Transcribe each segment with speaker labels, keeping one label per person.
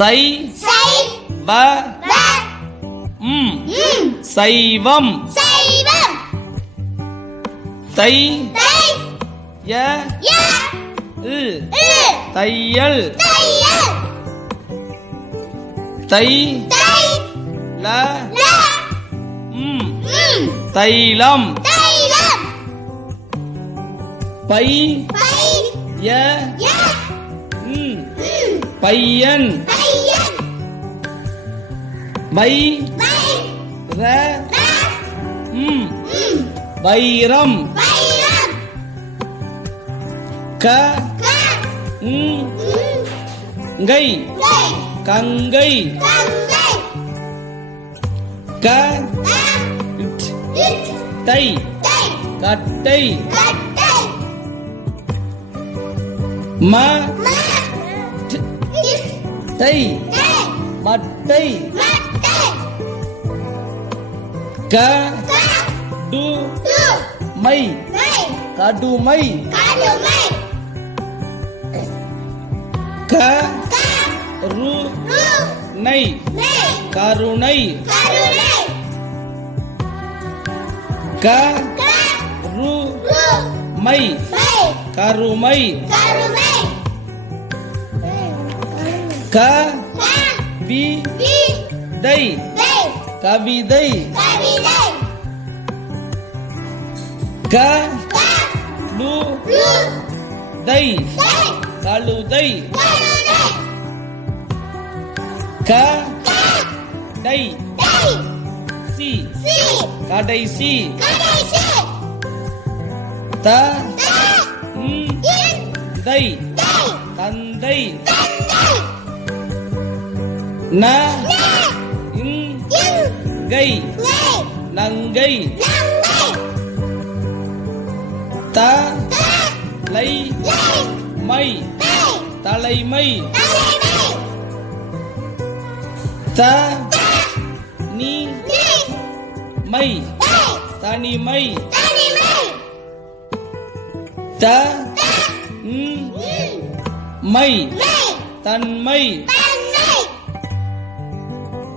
Speaker 1: சை வ ம். சைவம்.
Speaker 2: சைவம்.
Speaker 1: தை ய தையல்.
Speaker 2: தையல்.
Speaker 1: தை
Speaker 2: தை
Speaker 1: ல தைலம்.
Speaker 2: தைலம்.
Speaker 1: பை பையன். வை. ர. ம். வைரம். க.
Speaker 2: கை.
Speaker 1: கங்கை. க. தை. கட்டை. ம. தை. மட்டை. க டு மை. கடுமை. க ரு நை கருணை. க ரு மை. கருமை. க வி தை. கவிதை.
Speaker 2: கவிதை.
Speaker 1: க.
Speaker 2: ரு
Speaker 1: தை. கழுதை. க. டை. சி. கடைசி. த.
Speaker 2: த.
Speaker 1: தந்தை. ந. நங்கை
Speaker 2: நங்கை
Speaker 1: த
Speaker 2: த
Speaker 1: லை
Speaker 2: லை
Speaker 1: மை
Speaker 2: மை
Speaker 1: தலைமை
Speaker 2: தலைமை
Speaker 1: த
Speaker 2: த
Speaker 1: நீ
Speaker 2: நீ
Speaker 1: மை
Speaker 2: தை
Speaker 1: தனிமை
Speaker 2: தனிமை
Speaker 1: த
Speaker 2: த
Speaker 1: ம்
Speaker 2: இன்
Speaker 1: மை
Speaker 2: மை
Speaker 1: தன்மை
Speaker 2: தன்மை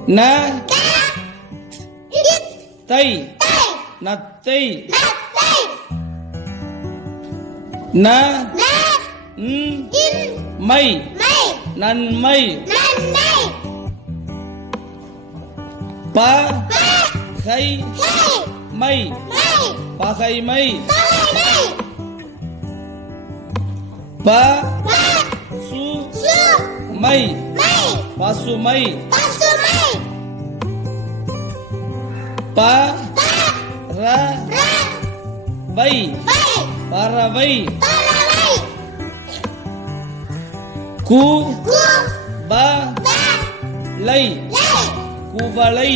Speaker 1: ந
Speaker 2: க இட்
Speaker 1: தை
Speaker 2: தை
Speaker 1: நத்தை
Speaker 2: நத்தை.
Speaker 1: ந மை நன்மை
Speaker 2: நன்மை.
Speaker 1: ப கை மை பகைமை. ப சு மை பசுமை
Speaker 2: பசுமை.
Speaker 1: ப ர வை.
Speaker 2: வை
Speaker 1: பறவை. கு ப லை. குவளை.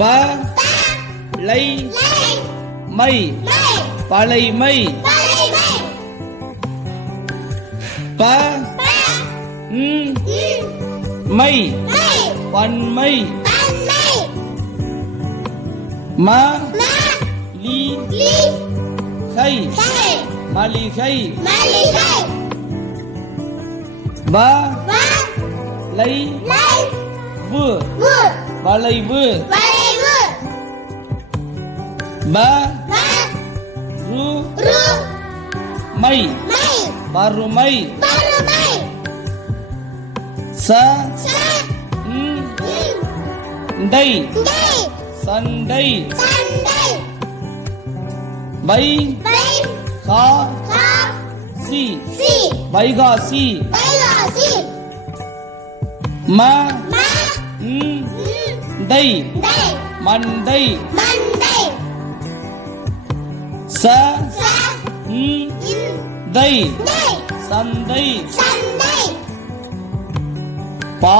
Speaker 1: ப லை. மை. பழைமை. ப ம். பன்மை. ம லி கை மளிகை ப லை வு
Speaker 2: வு
Speaker 1: வளைவு ப ரு மை வறுமை ச டை சண்டை. வை கா சி. வைகாசி. ம டை. மண்டை. ச தை சந்தை. பா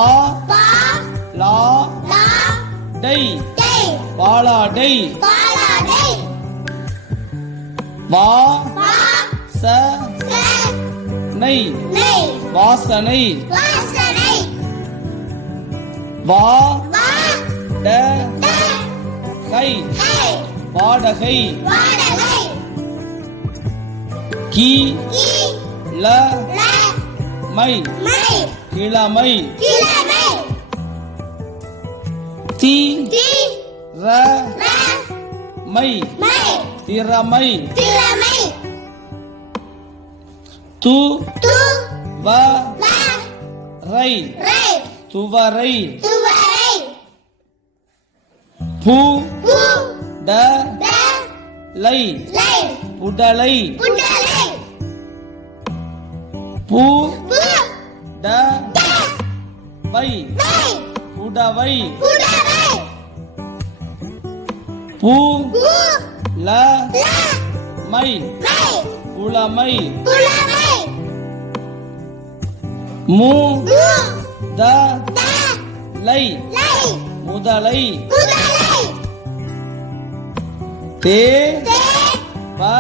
Speaker 1: லா டை. பாலாடை வா ச நை. வாசனை. வா ட கை. வாடகை. கி ல மை. கிழமை. தி ர மை. திறமை.
Speaker 2: திறமை
Speaker 1: து
Speaker 2: து
Speaker 1: வ ரை.
Speaker 2: ரை
Speaker 1: துவரை.
Speaker 2: துவரை
Speaker 1: பூ
Speaker 2: பூ
Speaker 1: ட
Speaker 2: ட
Speaker 1: லை.
Speaker 2: லை
Speaker 1: புடலை.
Speaker 2: புடலை
Speaker 1: பூ
Speaker 2: பூ
Speaker 1: ட
Speaker 2: ட
Speaker 1: வை.
Speaker 2: வை
Speaker 1: புடவை
Speaker 2: புடவை.
Speaker 1: பூ.
Speaker 2: பூ.
Speaker 1: ல. மை.
Speaker 2: மை.
Speaker 1: புலமை
Speaker 2: புலமை
Speaker 1: மூ. த. லை. முதலை. தே. வ.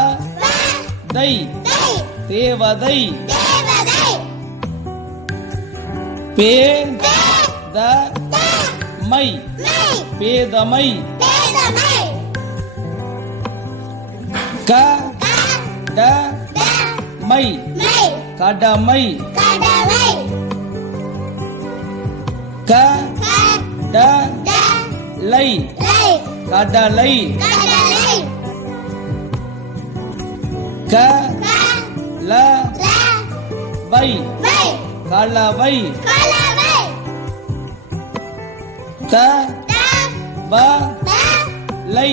Speaker 1: தை. தேவதை. பே.
Speaker 2: பே.
Speaker 1: த. மை. பேதமை. க ட மை. கடமை. க ட லை. கடலை. க ல வை. கலவை.
Speaker 2: க
Speaker 1: வ
Speaker 2: ப
Speaker 1: லை.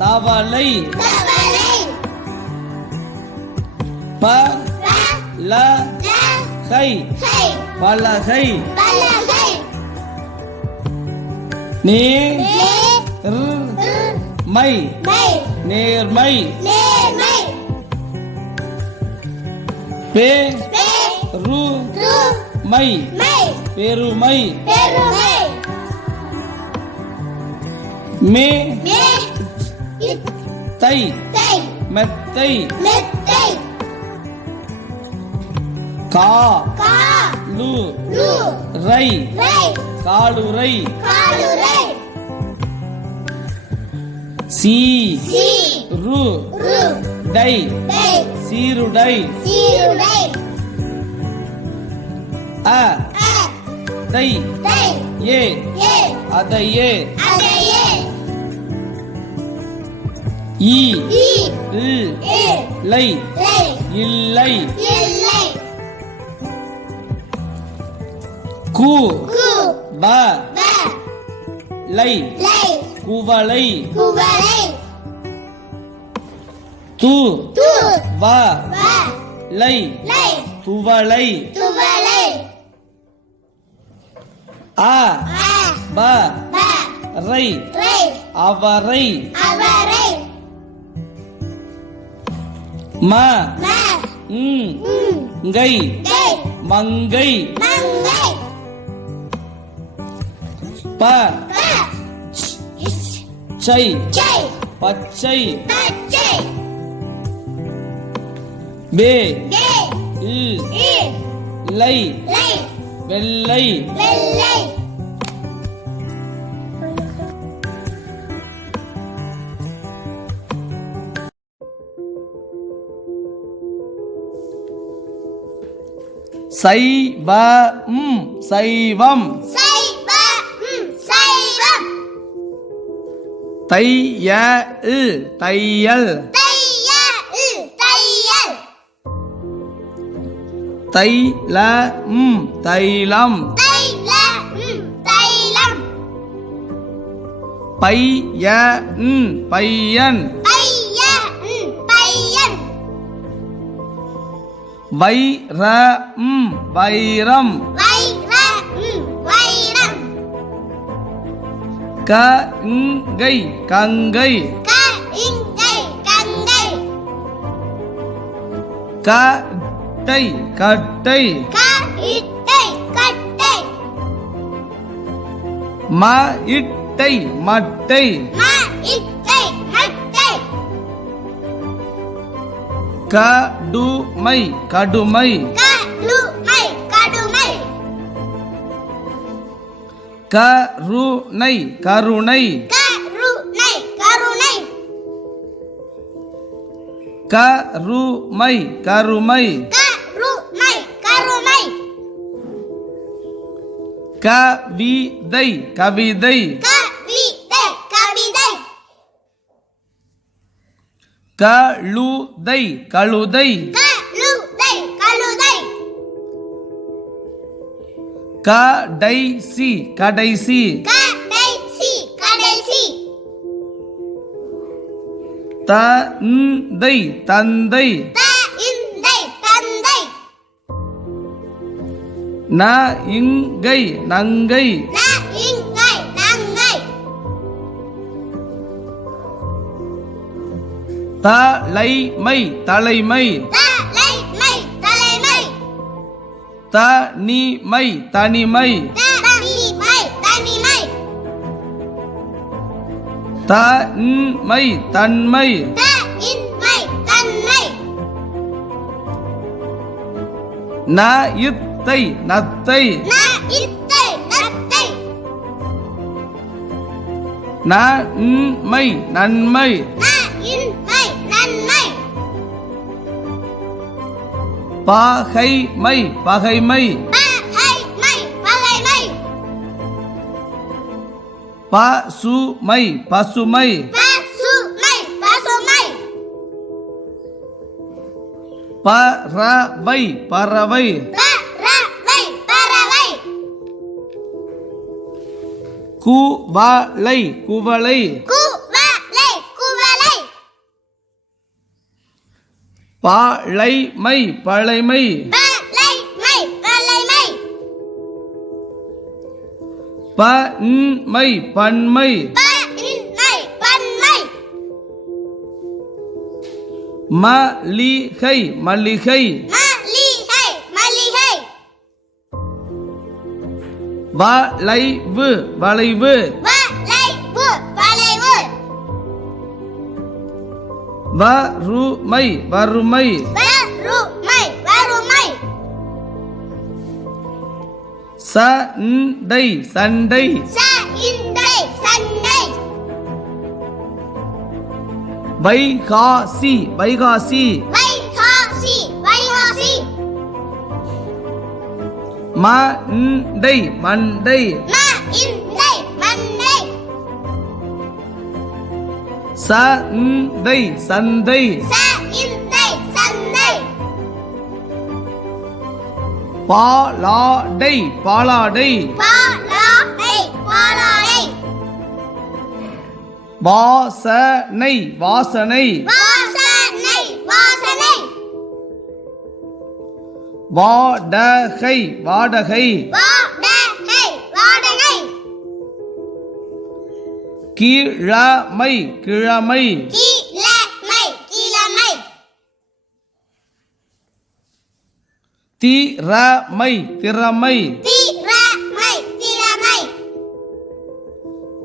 Speaker 2: தவலை
Speaker 1: பலகை
Speaker 2: பலகை
Speaker 1: நீ
Speaker 2: நே
Speaker 1: ர்
Speaker 2: ர்
Speaker 1: மை
Speaker 2: மை
Speaker 1: நேர்மை
Speaker 2: நேர்மை
Speaker 1: பே
Speaker 2: பே
Speaker 1: ரு
Speaker 2: ரு
Speaker 1: மை
Speaker 2: மை
Speaker 1: பெருமை
Speaker 2: பெருமை
Speaker 1: மே
Speaker 2: மே இத்
Speaker 1: தை
Speaker 2: தை
Speaker 1: மெத்தை
Speaker 2: மெத்தை
Speaker 1: கா. லு. ரை. காலுரை சி. ரு. டை. சீருடை. அ. தை ஏ. அதையே.
Speaker 2: இ
Speaker 1: இல்லை.
Speaker 2: இல்லை.
Speaker 1: கு. ப லை. குவளை.
Speaker 2: குவளை.
Speaker 1: து. வ.
Speaker 2: வ.
Speaker 1: லை.
Speaker 2: லை.
Speaker 1: துவளை.
Speaker 2: துவளை.
Speaker 1: அ. ப.
Speaker 2: ப.
Speaker 1: ரை அவரை.
Speaker 2: அவரை.
Speaker 1: ம. மங்கை.
Speaker 2: மங்கை.
Speaker 1: ப சை. பச்சை.
Speaker 2: பச்சை வே.
Speaker 1: இல் லை. வெள்ளை.
Speaker 2: வெள்ளை
Speaker 1: சைவம். தைய தையல். தைலம்
Speaker 2: தைலம்.
Speaker 1: பையன்
Speaker 2: பையன்.
Speaker 1: வைர ம் வைரம்.
Speaker 2: க இங்கை கங்கை.
Speaker 1: கட்டை. கட்டை. ம இட்டை மட்டை. கடுமை. கடுமை. கருணை கருணை. கருமை கருமை. கவிதை கவிதை. கழுதை கழுதை. கடைசி கடைசி. தந்தை தந்தை. ந இங்கை நங்கை. தலைமை தலைமை. தனிமை தனிமை.
Speaker 2: தனிமை தனிமை.
Speaker 1: ந இத்தை நத்தை. நன்மை நன்மை. பகைமை பகைமை. பசுமை பசுமை. பறவை பறவை. குவளை குவளை
Speaker 2: குவளை
Speaker 1: பாழைமை பழைமை. பன்மை பன்மை. மலிகை மல்லிகை வளைவு வளைவு. வறுமை வறுமை. சண்டை சண்டை. வைகாசி வைகாசி. மண்டை மண்டை. சந்தை. சந்தை. பாலாடை. பாலாடை. வாசனை வாசனை. வாடகை வாடகை. கிழமை கிழமை. திறமை திறமை.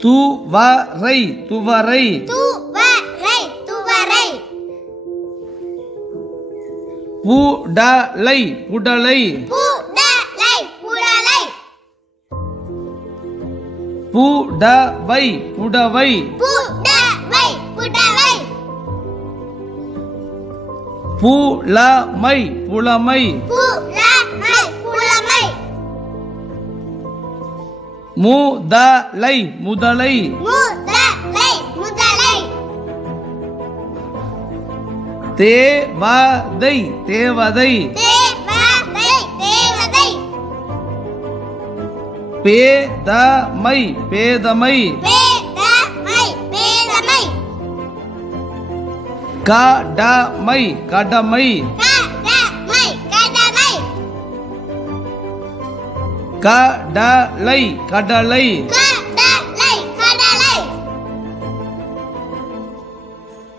Speaker 1: துவரை துவரை. புடலை புடலை புடவை புடவை. புலமை புலமை. முதலை முதலை. தேவதை தேவதை. பேதமை பேதமை. கடமை கடமை. கடலை கடலை.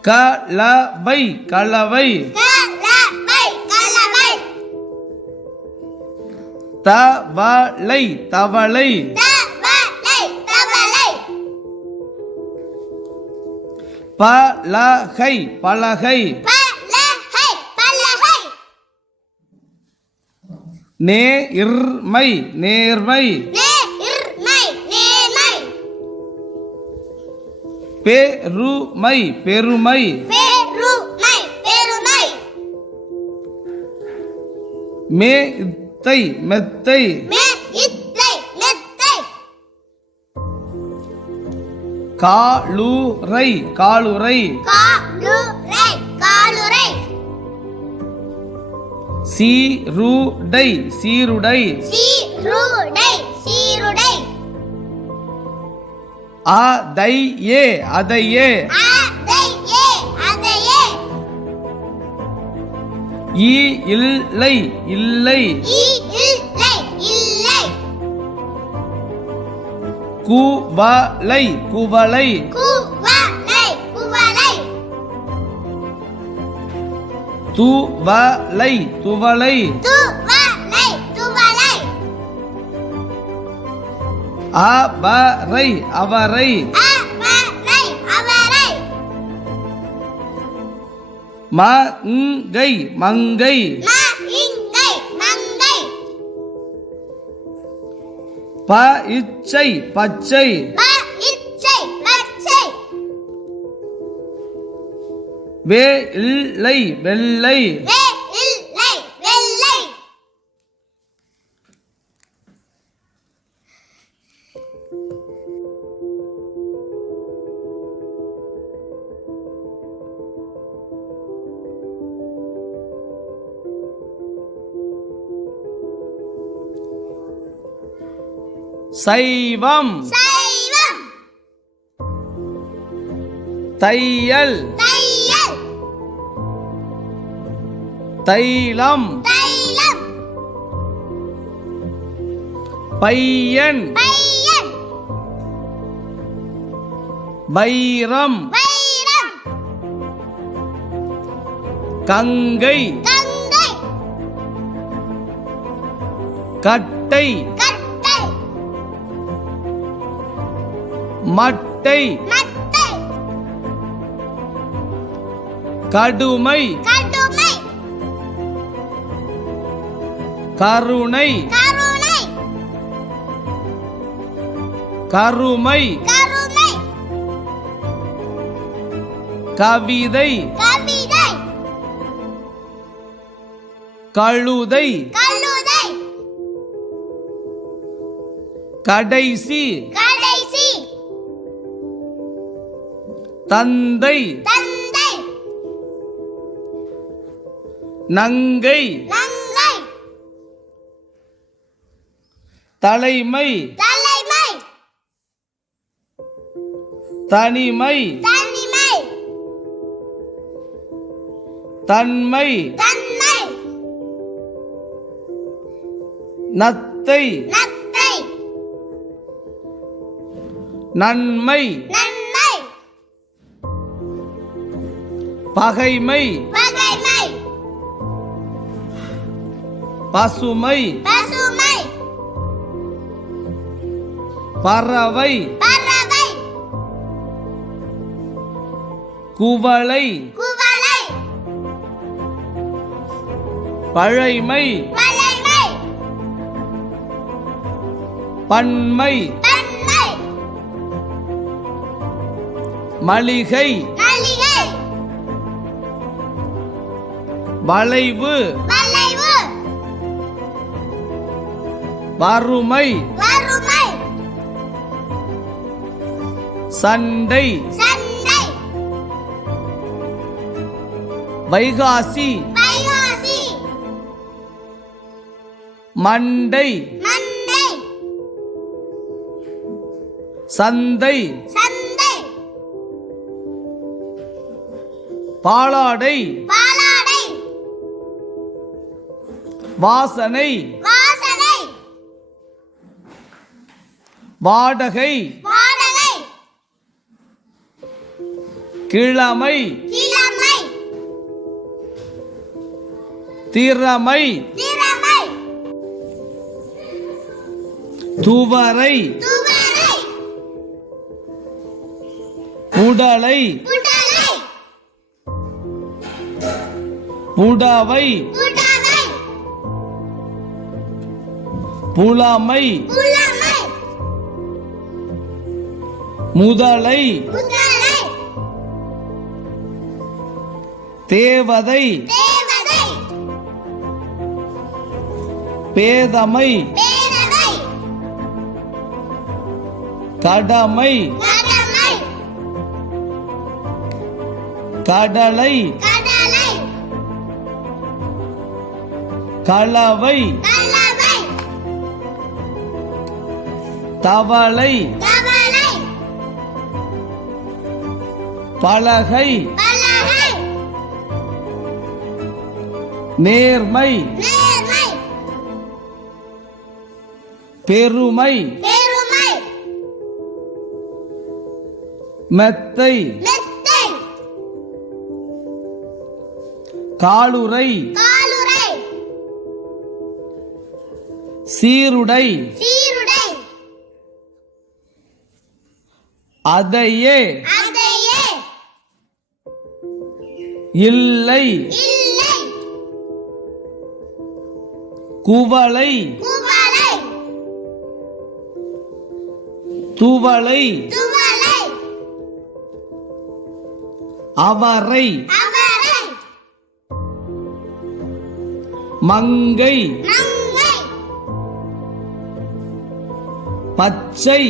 Speaker 1: கலவை. கலவை தவளை தவளை. பலகை பலகை. நேர்மை நேர்மை. பெருமை பெருமை.
Speaker 2: பெருமை
Speaker 1: மெத்தை மெத்தை. காலுரை காலுரை சீருடை சீருடை.
Speaker 2: சீருடை அதை
Speaker 1: ஏ அதையே. ஈ இல்லை இல்லை.
Speaker 2: ஈ
Speaker 1: துவளை துவளை.
Speaker 2: துவளை துவளை.
Speaker 1: அவரை அவரை. மங்கை மங்கை. ப இச்சை பச்சை. வே இல்லை வெள்ளை. சைவம். தையல். தைலம். பையன். வைரம். கங்கை. கட்டை. மட்டை. கடுமை. கருணை. கருமை. கவிதை. கழுதை. கடைசி. தந்தை.
Speaker 2: தந்தை.
Speaker 1: நங்கை.
Speaker 2: நங்கை.
Speaker 1: தலைமை.
Speaker 2: தலைமை.
Speaker 1: தனிமை.
Speaker 2: தனிமை.
Speaker 1: நத்தை. நன்மை. பகைமை. பசுமை.
Speaker 2: பசுமை.
Speaker 1: பறவை.
Speaker 2: பறவை.
Speaker 1: குவளை.
Speaker 2: குவளை.
Speaker 1: பழைமை.
Speaker 2: பழைமை.
Speaker 1: பன்மை. மளிகை. வளைவு. வறுமை. சண்டை. வைகாசி. மண்டை. சந்தை. பாலாடை. வாசனை.
Speaker 2: வாசனை.
Speaker 1: வாடகை.
Speaker 2: வாடகை.
Speaker 1: கிழமை.
Speaker 2: கிழமை.
Speaker 1: திறமை
Speaker 2: திறமை
Speaker 1: துவரை
Speaker 2: துவரை
Speaker 1: புடலை.
Speaker 2: புடலை.
Speaker 1: புடவை.
Speaker 2: புடவை
Speaker 1: புலமை. முதலை. தேவதை. பேதமை. கடமை. கடலை. கலவை. தவளை பலகை நேர்மை பெருமை மெத்தை காலுரை சீருடை அதையே இல்லை குவளை துவளை அவரை மங்கை பச்சை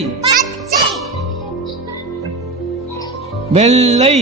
Speaker 2: வெள்ளை.